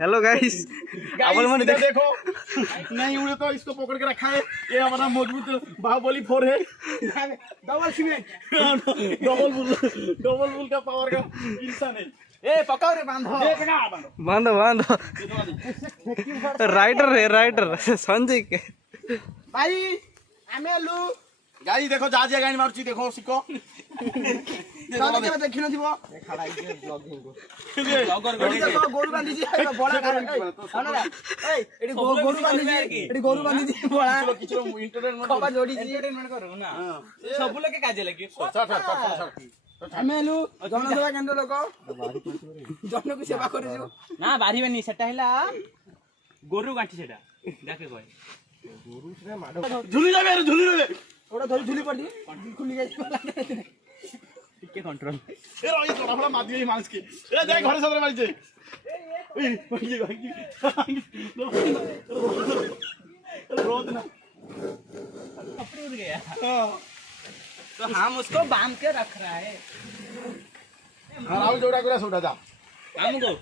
Hello guys अपन मन देखो नहीं उड़े तो इसको पकड़ के रखा है। ये हमारा मजबूत बाहुबली 4 है। डबल सीमेंट डबल बुल का पावर का इंसान है। ए पकाओ रे बांधो बांधो बांधो राइडर है राइडर संजय के भाई आमे लु गाई देखो जा जा गाई मारची देखो सिको दादा के देखि न दिबो खड़ा है ब्लॉगर ब्लॉगर गोरु बांधी जी बड़ा कारण ए एडी गोरु बांधी जी एडी गोरु बांधी जी बड़ा किछो इंटरनेट खबा जोड़ी जी एंटरटेनमेंट करू ना सब लोग के काजे लगी आमेलु जनसेवा केंद्र लोक जन को सेवा करू ना बारी बनी सेटा हैला गोरु गांठी सेटा देखे कोई गोरु से माडो झुली जाबे रे झुली रे ओडा धरी झुली पड़ी खुली जाई टिके कंट्रोल ए रही तोड़ा फला मार दिए मांस के ए जाए घर सदर मार जे ए भाई रोद ना अपने उड़ गया तो हम उसको बांध के रख रहा है। हां आओ जोड़ा कुरा सोटा जा हमको